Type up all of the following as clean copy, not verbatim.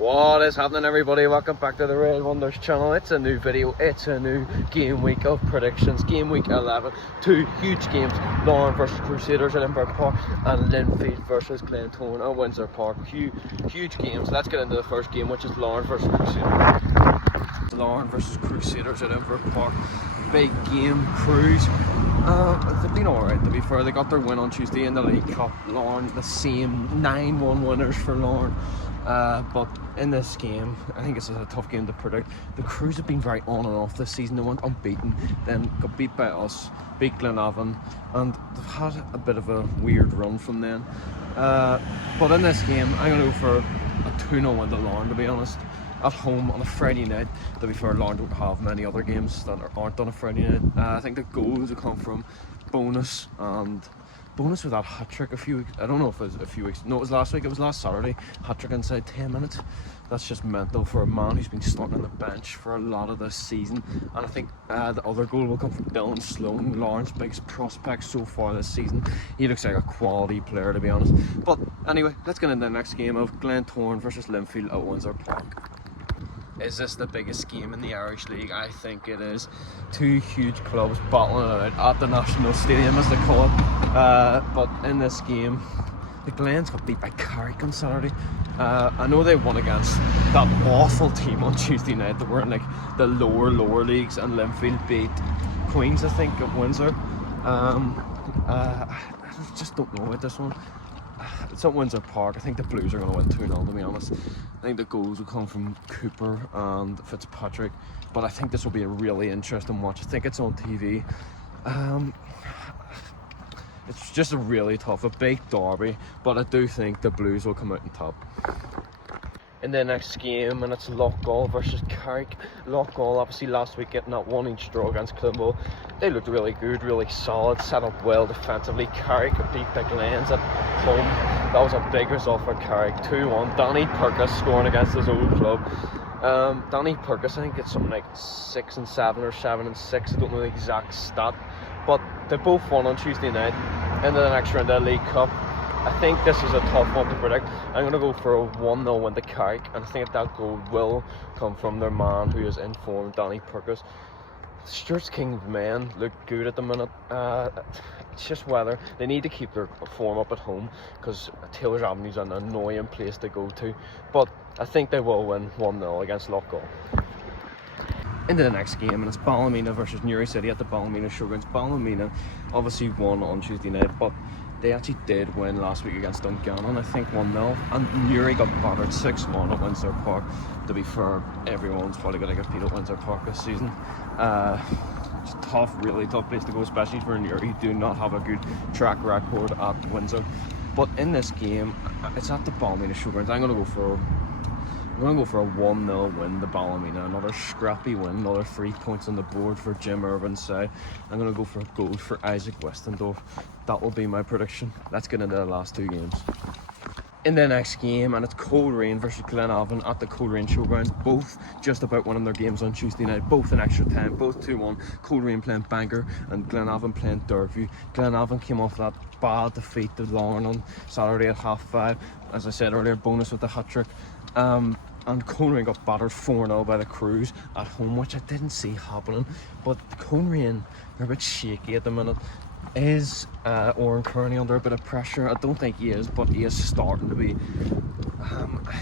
What is happening, everybody? Welcome back to the Red Wonders channel. It's a new video, it's a new game week of predictions. Game week 11, two huge games: Lauren versus Crusaders at Edinburgh Park and Linfield versus Glentoran at Windsor Park. Huge games. Let's get into the first game, which is Lauren versus Crusaders. Lauren versus Crusaders at Edinburgh Park. Big game. Crews, they've been alright, to be fair. They got their win on Tuesday in the League Cup. Lauren, the same 9-1 winners for Lauren. But in this game, I think this is a tough game to predict. The Crews have been very on and off this season. They went unbeaten, then got beat by us, beat Glenavon, and they've had a bit of a weird run from then. But in this game, I'm going to go for a 2-0 win to Lauren, to be honest. At home on a Friday night. To be fair, Lauren don't have many other games that aren't on a Friday night. I think the goals will come from Bonus with that hat-trick a few weeks. I don't know if it was a few weeks. No, it was last week. It was last Saturday. Hat-trick inside 10 minutes. That's just mental for a man who's been starting on the bench for a lot of this season. And I think the other goal will come from Dylan Sloan, Lauren's biggest prospect so far this season. He looks like a quality player, to be honest. But anyway, let's get into the next game of Glentoran versus Linfield at Windsor Park. Is this the biggest game in the Irish League? I think it is. Two huge clubs battling it out at the National Stadium, as they call it. But in this game, the Glens got beat by Carrick on Saturday. I know they won against that awful team on Tuesday night. They were in like the lower leagues, and Linfield beat Queens, I think, at Windsor. I just don't know about this one. It's at Windsor Park. I think the Blues are going to win 2-0, to be honest. I think the goals will come from Cooper and Fitzpatrick, but I think this will be a really interesting watch. I think it's on TV. It's just a really tough, a big derby, but I do think the Blues will come out on top. In the next game, and it's Loughgall versus Carrick. Loughgall, obviously last week getting that 1-each draw against Climbo. They looked really good, really solid, set up well defensively. Carrick got beat by Glens at home. That was a big result for Carrick, 2-1. Danny Purkis scoring against his old club. Danny Purkis, I think it's something like 6-7 or 7-6. I don't know the exact stat, but they both won on Tuesday night into the next round of the League Cup. I think this is a tough one to predict. I'm going to go for a 1-0 win to Carrick, and I think that goal will come from their man who is in form, Danny Purkis. Stuart King's men look good at the minute. It's just whether they need to keep their form up at home, because Taylor's Avenue is an annoying place to go to. But I think they will win 1-0 against Loughgall. Into the next game, and it's Ballymena versus Newry City at the Ballymena Showgrounds. Ballymena obviously won on Tuesday night, but they actually did win last week against Dungannon, I think 1-0, and Newry got battered 6-1 at Windsor Park. To be fair, everyone's probably going to get beat at Windsor Park this season. It's a tough, really tough place to go, especially for Newry, who do not have a good track record at Windsor. But in this game, it's at the Ballymena Showgrounds. I'm going to go for a 1-0 win to Ballymena. Another scrappy win, another 3 points on the board for Jim Irvin's side. I'm going to go for a goal for Isaac Westendorf. That will be my prediction. Let's get into the last two games. In the next game, and it's Coleraine versus Glenavon at the Coleraine Showgrounds. Both just about winning their games on Tuesday night, both in extra time, both 2-1. Coleraine playing Bangor and Glenavon playing Derbyview. Glenavon came off that bad defeat to Lauren on Saturday at 5:30. As I said earlier, Bonus with the hat-trick. And Coleraine got battered 4-0 by the Crews at home, which I didn't see happening. But Coleraine, they're a bit shaky at the minute. Is Oran Kearney under a bit of pressure? I don't think he is, but he is starting to be. I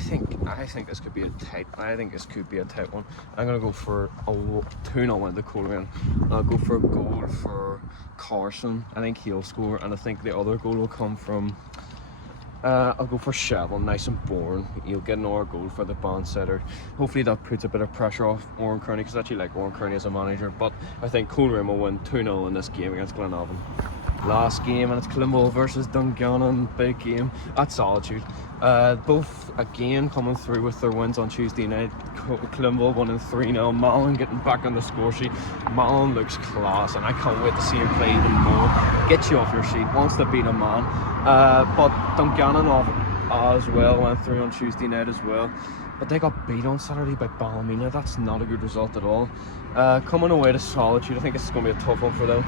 think this could be a tight. I think this could be a tight one. I'm gonna go for a 2-0 win to Coleraine. I'll go for a goal for Carson. I think he'll score, and I think the other goal will come from. I'll go for Sheville, nice and boring. He'll get another goal for the band setter. Hopefully that puts a bit of pressure off Oran Kearney, because I actually like Oran Kearney as a manager. But I think Coleraine will win 2-0 in this game against Glenavon. Last game, and it's Climbo versus Dungannon. Big game at Solitude. Both again coming through with their wins on Tuesday night. Climbo winning 3-0. Malin getting back on the score sheet. Malin looks class, and I can't wait to see him play even more. Get you off your seat, wants to beat a man. But Dungannon as well went through on Tuesday night as well. But they got beat on Saturday by Ballymena. That's not a good result at all. Coming away to Solitude, I think it's going to be a tough one for them.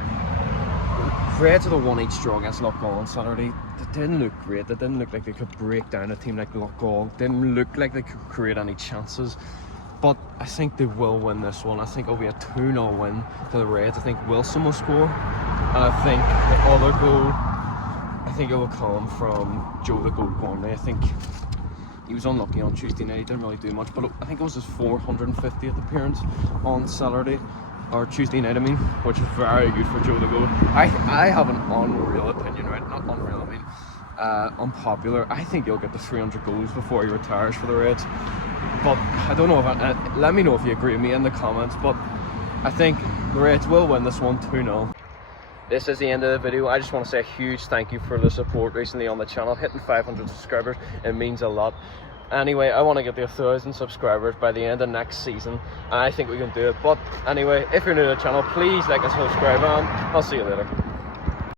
Reds are the 1-each draw against Loughgall on Saturday. They didn't look great. They didn't look like they could break down a team like Loughgall. Didn't look like they could create any chances. But I think they will win this one. I think it'll be a 2-0 win to the Reds. I think Wilson will score. And I think the other goal, I think it will come from Joe the Goal Gormley. I think he was unlucky on Tuesday night. He didn't really do much. But I think it was his 450th appearance on Saturday. Or Tuesday night, I mean, which is very good for Joe the Goal. I have an unreal opinion, right? Not unreal, I mean unpopular. I think he'll get the 300 goals before he retires for the Reds. But I don't know if let me know if you agree with me in the comments. But I think the Reds will win this one 2-0. This is the end of the video. I just want to say a huge thank you for the support recently on the channel. Hitting 500 subscribers, it means a lot. Anyway, I want to get to 1,000 subscribers by the end of next season. I think we can do it. But anyway, if you're new to the channel, please like and subscribe, and I'll see you later.